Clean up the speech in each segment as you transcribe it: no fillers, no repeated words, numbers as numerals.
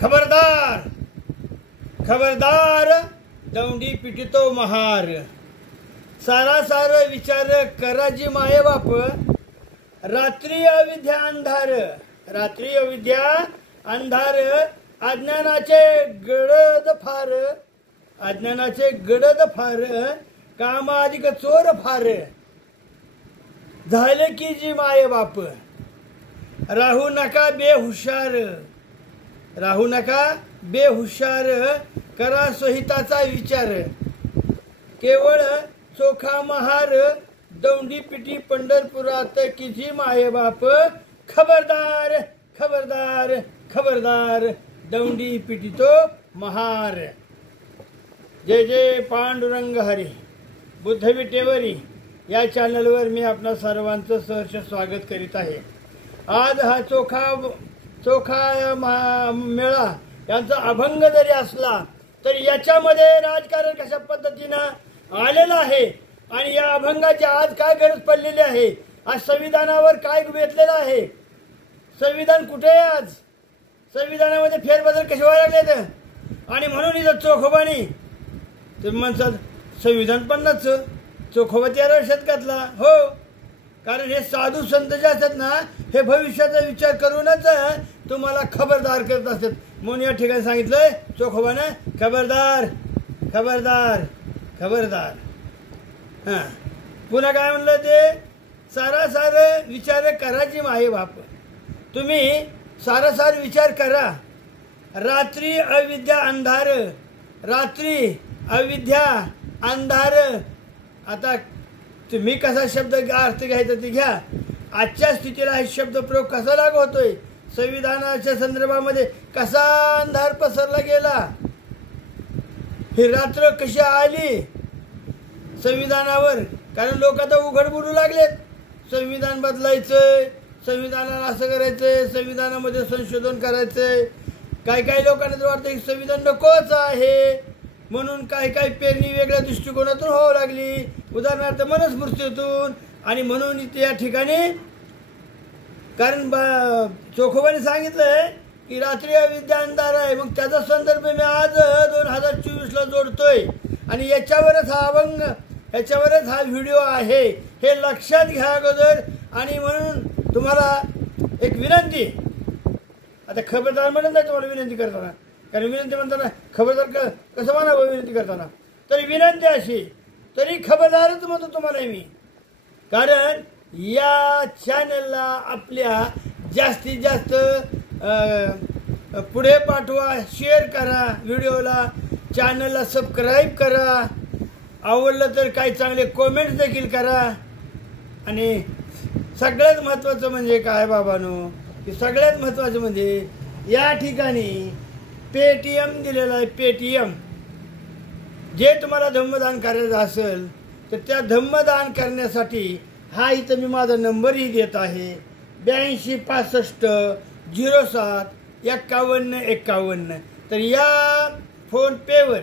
खबरदार खबरदार दौंडी पिटितो महार। सारा सार विचार कराजी माये बाप। रात्री अविद्या अंधार, रात्री अविद्या अंधार। अज्ञानाचे गडद फार, अज्ञानाचे गडद फार। कामाधिक चोर फार, झाले की जी माये बाप। राहू नका बेहुशार, राहू नका बेहुशार। करा स्वहिताचा विचार, केवळ चोखा महार। दौंडी पिटी पंढरपुरात किती माये बाप। खबरदार खबरदार खबरदार दौंडी पिटितो महार। जय जय पांडुरंग हरी। बुद्ध विटेवरी या चॅनलवर मी आपणा सर्वांचं सहर्ष स्वागत करीत आहे। आज हा चोखा मेळा यांचा अभंग जरी असला तरी याच्यामध्ये राजकारण कशा पद्धतीनं आलेलं आहे आणि या अभंगाची आज काय गरज पडलेली आहे। आज संविधानावर काय बेतलेलं आहे। संविधान कुठे आहे आज। संविधानामध्ये फेरबदल कसे व्हायला लागलेत आणि म्हणून इथं चोखोबानी तुम्ही म्हणतात संविधान 50 चोखोबा 13 शतकातला। हो, कारण हे साधू संत जे असतात ना हे भविष्याचा विचार करूनच तुम्हाला खबरदार करत असतात। म्हणून या ठिकाणी सांगितलंय चोखोबानं खबरदार खबरदार खबरदार। हां, पुन्हा काय म्हणलं ते सारा सार विचार करायची माये बाप। तुम्ही सारा सार विचार करा। रात्री अविद्या अंधार, रात्री अविद्या अंधार। आता तुम्ही कसा शब्द अर्थ घ्यायचा ते घ्या। आजच्या स्थितीला हे शब्द प्रयोग कसा लागू होतोय, संविधानाच्या संदर्भामध्ये कसा अंधार पसरला गेला, ही रात्र कशी आली संविधानावर। कारण लोक आता उघड बोलू लागलेत संविधान बदलायचंय, संविधानाला असं करायचंय, संविधानामध्ये संशोधन करायचंय। काही काही लोकांना तर वाटतं की संविधान नकोच आहे म्हणून काही काही पेरणी वेगळ्या दृष्टिकोनातून होऊ लागली, उदाहरणार्थ मनुस्मृतीतून। आणि म्हणून इथे या ठिकाणी कारण चोखोबाने सांगितलंय की रात्री अविद्या अंधार आहे, मग त्याचा संदर्भ मी आज 2024ला जोडतोय आणि याच्यावरच हा अभंग, याच्यावरच हा व्हिडिओ आहे हे लक्षात घ्या अगोदर। आणि म्हणून तुम्हाला एक विनंती, आता खबरदार म्हणत नाही तुम्हाला विनंती करताना, कारण विनंती म्हणताना खबरदार कसं म्हणावं विनंती करताना, तरी विनंती अशी, तरी खबरदारच म्हणतो तुम्हाला मी। कारण या चॅनलला आपल्या जास्तीत जास्त पुढे पाठवा, शेअर करा व्हिडिओला, चॅनलला सबस्क्राईब करा, आवडलं तर काही चांगले कमेंट्स देखील करा। आणि सगळ्यात महत्त्वाचं म्हणजे काय बाबांनो, की सगळ्यात महत्त्वाचं म्हणजे या ठिकाणी पेटीएम दिलेला आहे। पेटीएम जे तुम्हाला धम्मदान करायचं असेल तर त्या धम्मदान करण्यासाठी हा इथं मी माझा नंबरही देत आहे 82 65 07 51 51। तर या फोन पेवर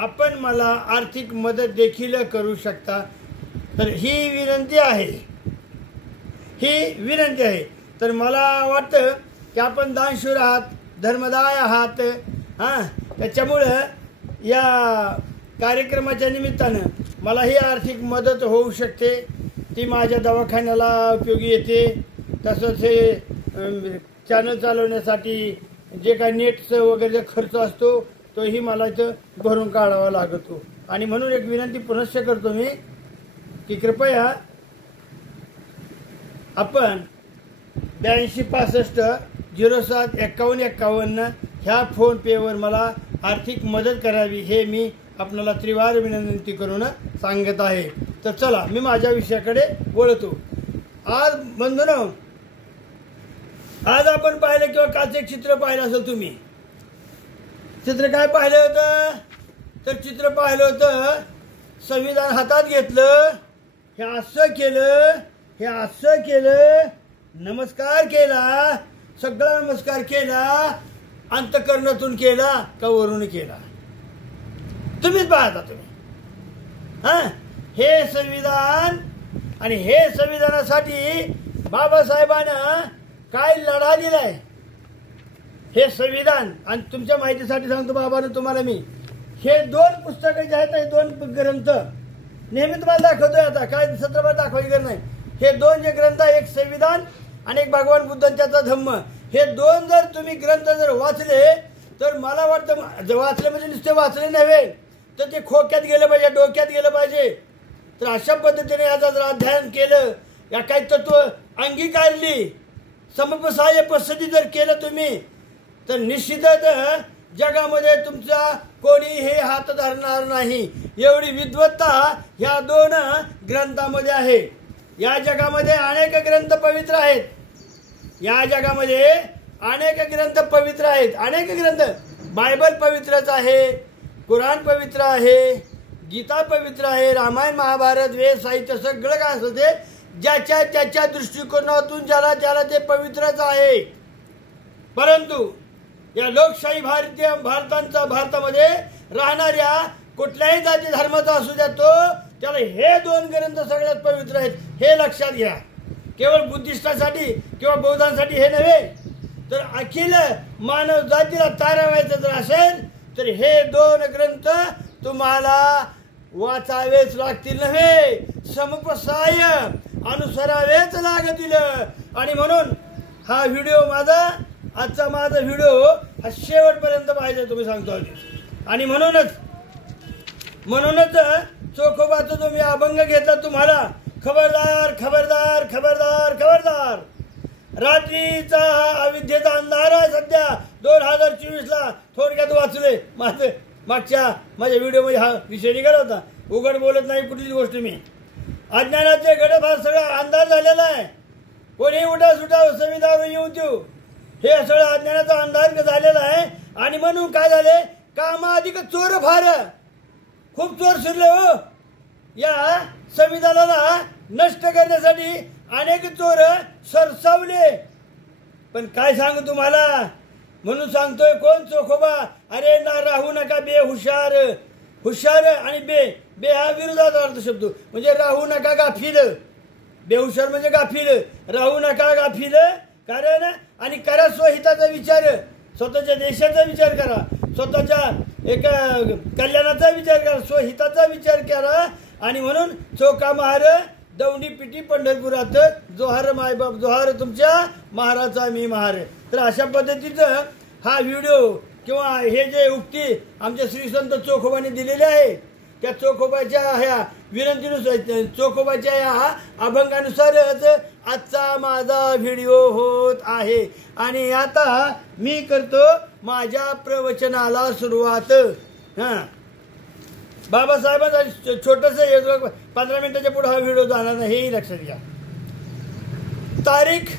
आपण मला आर्थिक मदत देखील करू शकता। तर ही विनंती आहे, ही विनंती आहे। तर मला वाटतं की आपण दानशूर आहात, धर्मदाय आहात। हां, त्याच्यामुळं या कार्यक्रमाच्या निमित्तानं मला ही आर्थिक मदत होऊ शकते, ती माझ्या दवाखान्याला उपयोगी येते। तसंच हे चॅनल चालवण्यासाठी जे काही नेटचं वगैरे खर्च असतो तोही मला इथं भरून काढावा लागतो। आणि म्हणून एक विनंती पुनश्च करतो मी की कृपया आपण 82 65 07 51 51 ह्या फोन पेवर मला आर्थिक मदत करावी हे मी आपल्याला त्रिवार विनंती करून सांगत आहे। तर चला मी माझ्या विषयाकडे वळतो। आज बंधूंनो, आज आपण पाहिलं किंवा कालचं एक चित्र पाहिलं असेल तुम्ही। चित्र काय पाहिलं होतं, तर चित्र पाहिलं होतं संविधान हातात घेतलं, हे असं केलं, हे असं केलं, नमस्कार केला, सगळा नमस्कार केला, अंतःकरणातून केला का वरून केला, तुम्हीच पाहता तुम्ही। हां, हे संविधान आणि हे संविधानासाठी बाबासाहेबांना काय लढा दिलाय, हे संविधान आणि तुमच्या माहितीसाठी सांगतो बाबांनो तुम्हाला मी, हे दोन पुस्तकं जे आहेत, हे दोन ग्रंथ नेहमी तुम्हाला दाखवतोय, आता काय सत्रभर दाखवायची गरज नाही. हे दोन जे ग्रंथ, एक संविधान आणि एक भगवान बुद्धांचा धम्म, हे दोन जर तुम्ही ग्रंथ जर वाचले तर मला वाटतं वाचले म्हणजे नुसते वाचले नव्हे तर ते खोक्यात गेलं पाहिजे, डोक्यात गेलं पाहिजे. तर अशा पद्धतीने याचा जर अध्ययन केलं, या काही तत्व अंगीकारली, समपसाय पद्धती जर केलं तुम्ही, तर निश्चितच जगामध्ये तुमचा कोणी हे हात धरणार नाही. एवढी विद्वत्ता ह्या दोन ग्रंथामध्ये आहे. या जगामध्ये अनेक ग्रंथ पवित्र आहेत, या जगामध्ये अनेक ग्रंथ पवित्र आहेत, अनेक ग्रंथ. बायबल पवित्रच आहे, कुराण पवित्र आहे, गीता पवित्र आहे, रामायण महाभारत वेद साहित्य सगळं काय असतं ते ज्याच्या त्याच्या दृष्टिकोनातून ज्याला त्याला ते पवित्रच आहे. परंतु या लोकशाही भारतामध्ये राहणाऱ्या कुठल्याही जाती धर्माचा असू द्या, तो त्याला हे दोन ग्रंथ सगळ्यात पवित्र आहेत हे लक्षात घ्या. केवळ बुद्धिस्टासाठी किंवा बौद्धांसाठी हे नव्हे, तर अखिल मानव जातीला तारवायचं जर असेल तर हे दोन ग्रंथ तुम्हाला वाचावेच लागतील, नव्हे समपसाय अनुसरावेच लागतील. आणि म्हणून हा व्हिडिओ आजचा माझा व्हिडिओ हा शेवटपर्यंत पाहिजे तुम्ही सांगतो. आणि म्हणूनच चोखोबाचा तुम्ही अभंग घेतला, तुम्हाला खबरदार खबरदार खबरदार खबरदार. रात्रीचा हा अविद्येचा अंधार आहे सध्या 2024ला. थोडक्यात वाचले मागच्या माझ्या व्हिडिओमध्ये हा विषय निघाला होता. उघड बोलत नाही कुठलीच गोष्ट मी. अज्ञानाचे गडभार सगळा अंधार झालेला आहे. कोणी उठा सुटा संविधान येऊ देऊ, हे सगळं अज्ञानाचा अंधार झालेला आहे. आणि म्हणून काय झाले, कामाधिक चोर फार, खूप चोर शिरले हो. या संविधानाला नष्ट करण्यासाठी अनेक चोर सरसावले. पण काय सांगू तुम्हाला, म्हणून सांगतोय कोण चोखोबा, अरे ना राहू नका बेहुशार. हुशार आणि बे हा विरोधाचा अर्थ शब्द, म्हणजे राहू नका गाफील. बेहुशार म्हणजे गाफील, राहू नका गाफील. कारण आणि करा स्वहिताचा विचार, स्वतःच्या देशाचा विचार करा, स्वतःच्या एक कल्याणाचा विचार करा, स्वहिताचा विचार करा. आणि म्हणून चोका महार दौंडी पिटी पंढरपुरात, जोहार मायबाप जोहार, तुमच्या महाराचा मी महार. तर अशा पद्धतीचं हा व्हिडिओ किंवा हे जे उक्ती आमच्या श्री संत चोखोबाने दिलेले आहे, त्या चोखोबाच्या ह्या विनंतीनुसार, चोखोबाच्या या अभंगानुसारच आजचा माझा व्हिडिओ होत आहे. आणि आता मी करतो माझ्या प्रवचनाला सुरुवात. बाबासाहेबांचा छोटस 15 मिनिटाच्या पुढे हा व्हिडिओ जाणार नाही, हे लक्षात घ्या. तारीख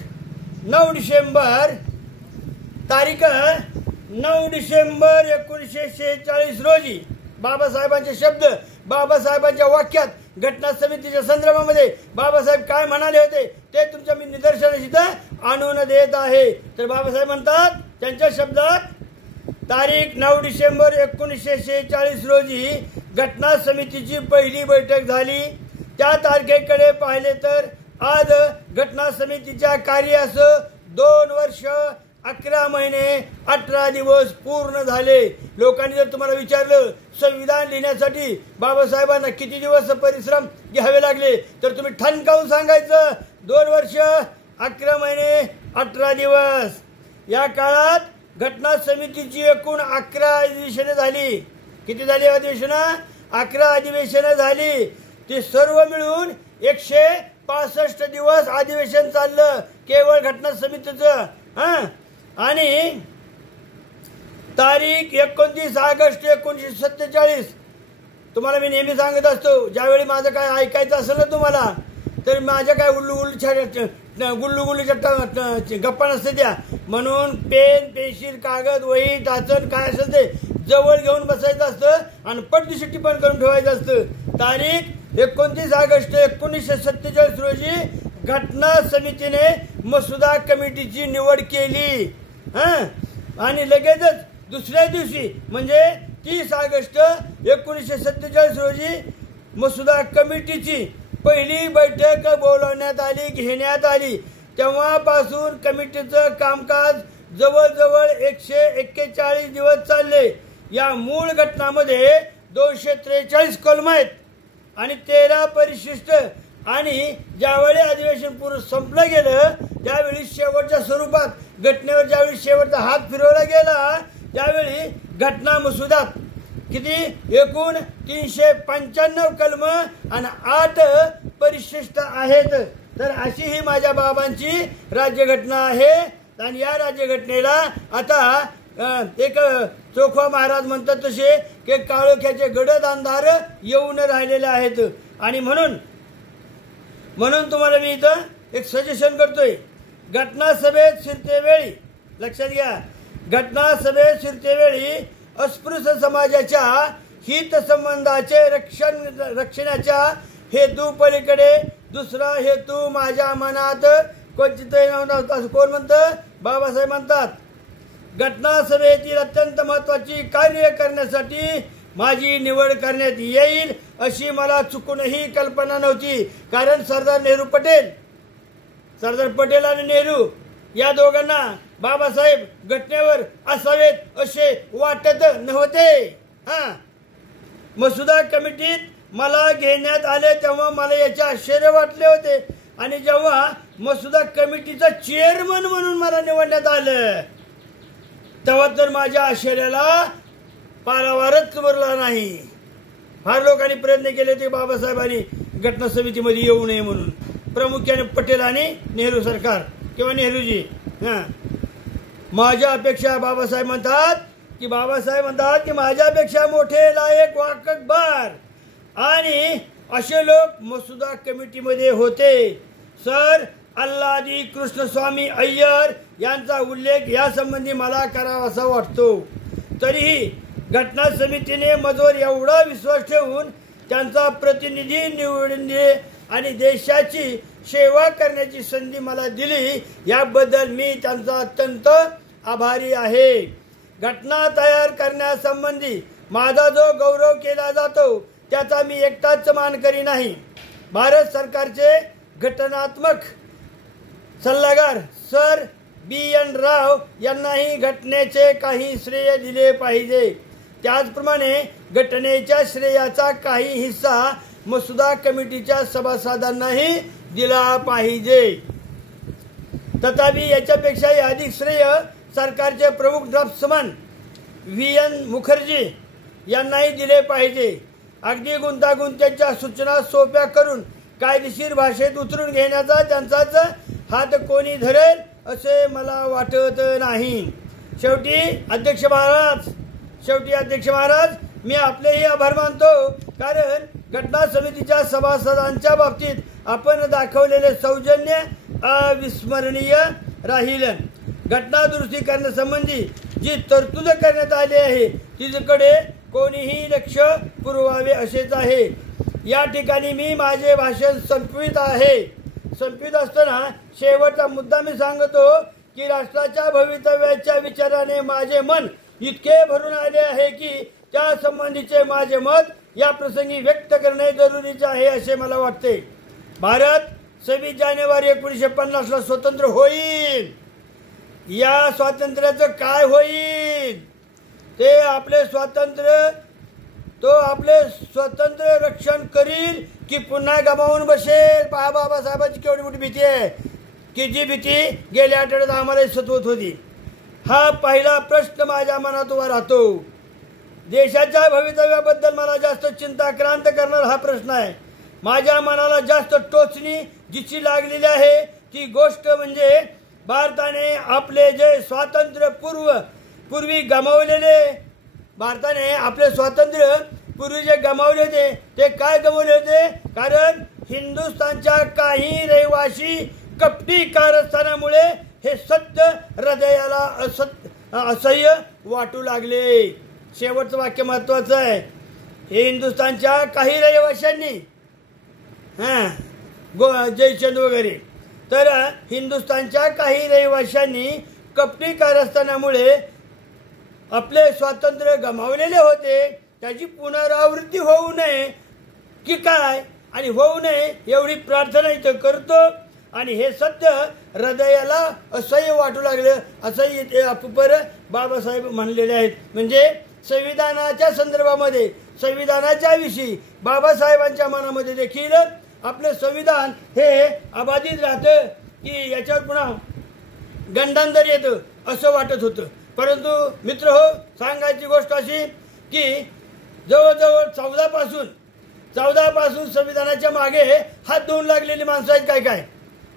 9 डिसेंबर 1946 रोजी बाबासाहेबांचे शब्द, बाबासाहेबांच्या वाक्यात, घटना समितीच्या संदर्भामध्ये बाबासाहेब काय म्हणाले होते ते तुमच्या मी निदर्शनास इथं आणून देत आहे. तर बाबासाहेब म्हणतात त्यांच्या शब्दात, तारीख 9 डिसेंबर 1946 रोजी घटना समितीची पहिली बैठक झाली. त्या तारखेकडे पाहिले तर आज घटना समितीच्या कार्यास 2 वर्ष 11 महिने 18 दिवस पूर्ण झाले. लोकांनी जर तुम्हाला विचारलं संविधान लिहिण्यासाठी बाबासाहेबांना किती दिवस परिश्रम घ्यावे लागले, तर तुम्ही ठणकावून सांगायचं 2 वर्ष 11 महिने 18 दिवस. या काळात घटना समितीची एकूण 11 अधिवेशने झाली. किती झाली अधिवेशनं? 11 अधिवेशनं झाली. ते सर्व मिळून 165 दिवस अधिवेशन चाललं केवळ घटना समितीचं. आणि तारीख 29 ऑगस्ट 1947, तुम्हाला मी नेहमी सांगत असतो, ज्यावेळी माझं काय ऐकायचं असेल ना तुम्हाला, तर माझ्या काय गुल्लू गप्पा नसते त्या. म्हणून पेन पेन्सिल कागद वही टाचन काय असेल ते जवळ घेऊन बसायचं असतं आणि पटदिशी टिप्पण करून ठेवायचं असतं. तारीख 29 ऑगस्ट 1947 रोजी घटना समितीने मसुदा कमिटीची निवड केली. आणि लगेचच दुसऱ्या दिवशी म्हणजे 30 ऑगस्ट 1947 रोजी मसुदा कमिटीची पहिली बैठक बोलवण्यात आली, घेण्यात आली. तेव्हापासून कमिटीचं कामकाज जवळजवळ 141 दिवस चालले। या मूळ घटनामध्ये 243 कलम आहेत आणि 13 परिशिष्ट आणि ज्यावेळी अधिवेशन पूर्ण संपलं गेलं त्यावेळी शेवटच्या स्वरूपात घटनेवर ज्यावेळी शेवटचा हात फिरवला गेला त्यावेळी घटना मसुदात किती एकूण 395 कलम आणि 8 परिशिष्ट आहेत। तर अशी ही माझ्या बाबांची राज्यघटना आहे आणि या राज्यघटनेला आता एक चोखवा महाराज म्हणतात तसे की काळोख्याचे गडद अंधार येऊन राहिलेले आहेत। आणि म्हणून तुम्हाला मी इथं एक सजेशन करतोय। घटना सभेत शिरतेवेळी लक्षात घ्या, घटना सभेत शिरतेवेळी अस्पृश्य समाजाच्या हितसंबंधाचे रक्षणाच्या हेतू पलीकडे दुसरा हेतू माझ्या मनात क्वचितही नव्हता असं कोण म्हणतं? बाबासाहेब म्हणतात। घटना सभेतील अत्यंत महत्त्वाची कार्य करण्यासाठी माझी निवड करण्यात येईल अशी मला चुकूनही कल्पना नव्हती। कारण सरदार पटेल आणि नेहरू या दोघांना बाबासाहेब घटनेवर असावेत असे वाटत नव्हते। मसुदा कमिटीत मला घेण्यात आले तेव्हा मला याचे आश्चर्य वाटले होते आणि जेव्हा मसुदा कमिटीचा चेअरमन म्हणून मला निवडण्यात आलं तेव्हा तर माझ्या आश्चर्याला पारावारच उरला नाही। फार लोकांनी प्रयत्न केले ते बाबासाहेबांनी घटना समितीमध्ये येऊ नये म्हणून, प्रामुख्याने पटेल आणि नेहरू सरकार किंवा नेहरूजी। माझ्या अपेक्षा बाबासाहेब म्हणतात की माझ्यापेक्षा मोठे लायक वाकबहार आणि असे लोक मसुदा कमिटीमध्ये होते। सर अल्लादी कृष्णस्वामी अय्यर यांचा उल्लेख यासंबंधी मला करावासा वाटतो। तरीही घटना समितीने माझ्यावर एवढा विश्वास ठेवून त्यांचा प्रतिनिधी निवडून दिले आणि देशाची सेवा करण्याची संधी मला दिली याबद्दल मी त्यांचा अत्यंत आभारी आहे। घटना तयार करण्यासंबंधी माझा जो गौरव केला जातो त्याचा मी एकटाच मानकरी नाही। भारत सरकारचे घटनात्मक सल्लागार सर BN राव यांनाही घटनेचे काही श्रेय दिले पाहिजे। त्याचप्रमाणे घटनेच्या श्रेयाचा काही हिस्सा मसुदा कमिटीच्या सभासदांनाही दिला पाहिजे। तथापि याच्यापेक्षाही अधिक श्रेय सरकारचे प्रमुख ड्राफ्ट्समन VN मुखर्जी यांनाही दिले पाहिजे। अगदी गुंतागुंतीच्या सूचना सोप्या करून कायदेशीर भाषेत उतरून घेण्याचा त्यांचाच हात कोणी धरेल असे मला वाटत नाही। शेवटी अध्यक्ष महाराज मी आपलेही आभार मानतो कारण घटना समितीच्या सभासदांच्या बाबतीत आपण दाखवलेले सौजन्य अविस्मरणीय राहील। घटना दुरुस्ती करण्यासंबंधी जी तरतूद करण्यात आली आहे तिच्याकडे कोणीही लक्ष पुरवावे असेच आहे। या ठिकाणी मी माझे भाषण संपवित असताना शेवटचा मुद्दा मी सांगतो की राष्ट्राच्या भवितव्याच्या विचाराने माझे मन इतके भरून आले आहे की त्या संबंधीचे माझे मत या प्रसंगी व्यक्त करणे जरुरीचे आहे असे मला वाटते। भारत 26 जानेवारी 1950 ला स्वतंत्र होईल। या स्वातंत्र्याचं काय होईल ते आपले स्वातंत्र्य रक्षण करील की पुन्हा गमावून बसेल? पहा बाबासाहेबांची केवढी मोठी भीती आहे की जी भीती गेल्या आठवड्यात आम्हाला सतवत होती। हा पहिला प्रश्न माझ्या मनात उभा राहतो। देशाच्या भवितव्याबद्दल मला जास्त चिंताक्रांत करणारा हा प्रश्न आहे। माझ्या मनाला जास्त टोचणी जिची लागलेली आहे ती गोष्ट म्हणजे भारताने आपले जे स्वातंत्र्य पूर्वी गमावलेले पूर्वी जे गमावले होते ते काय गमावले होते? कारण हिंदुस्थानच्या काही रहिवासी कपटी कारस्थानामुळे हे सत्य हृदयाला असह्य वाटू लागले। शेवटचं वाक्य महत्वाचं आहे। हे हिंदुस्थानच्या काही रहिवाशांनी जयचंद वगैरे तर हिंदुस्थानच्या काही रहिवाशांनी कपटी कारस्थानामुळे आपले स्वातंत्र्य गमावलेले होते त्याची पुनरावृत्ती होऊ नये की काय आणि होऊ नये एवढी प्रार्थना इथं करतो आणि हे सत्य हृदयाला असह्य वाटू लागलं, असं इथे अपुपर बाबासाहेब म्हणलेले आहेत. म्हणजे संविधानाच्या संदर्भामध्ये, संविधानाच्या विषयी बाबासाहेबांच्या मनामध्ये देखील आपलं संविधान हे अबाधित राहतं की याच्यावर पुन्हा गंडांतर येतं असं वाटत होतं. परंतु मित्र हो, सांगायची गोष्ट अशी की जवळजवळ 14 पासून संविधानाच्या मागे हात धुवून लागलेली माणसं आहेत काय.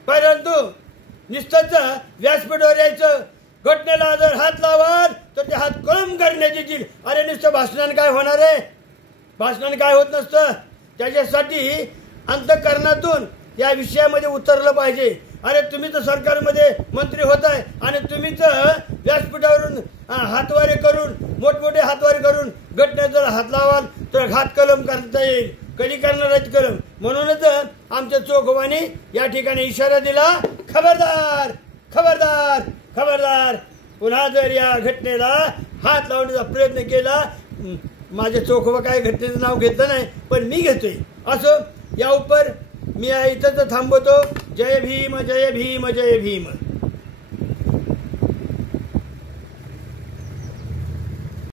परंतु नुसतंच व्यासपीठावर यायचं, घटनेला जर हात लावाल तर ते हात कलम करण्यात येतील. अरे नुसतं भाषणाने काय होणार आहे? भाषणाने काय होत नसतं. त्याच्यासाठी अंतःकरणातून या विषयामध्ये उतरलं पाहिजे. अरे तुम्ही तर सरकारमध्ये मंत्री होत आहे आणि तुम्हीच व्यासपीठावरून हातवारे करून, मोठमोठे हातवारे करून घटनेत जर हात लावाल तर हात कलम करता येईल. कधी करणार आहेत कलम? म्हणूनच आमच्या चोखवानी या ठिकाणी इशारा दिला, खबरदार खबरदार खबरदार. पुन्हा जर या घटनेला हात लावण्याचा प्रयत्न केला, माझे चोखोबा काय घटनेचं नाव घेतलं नाही पण मी घेतोय. असं या उपर मी इथंच थांबवतो. जय भीम जय भीम जय भीम.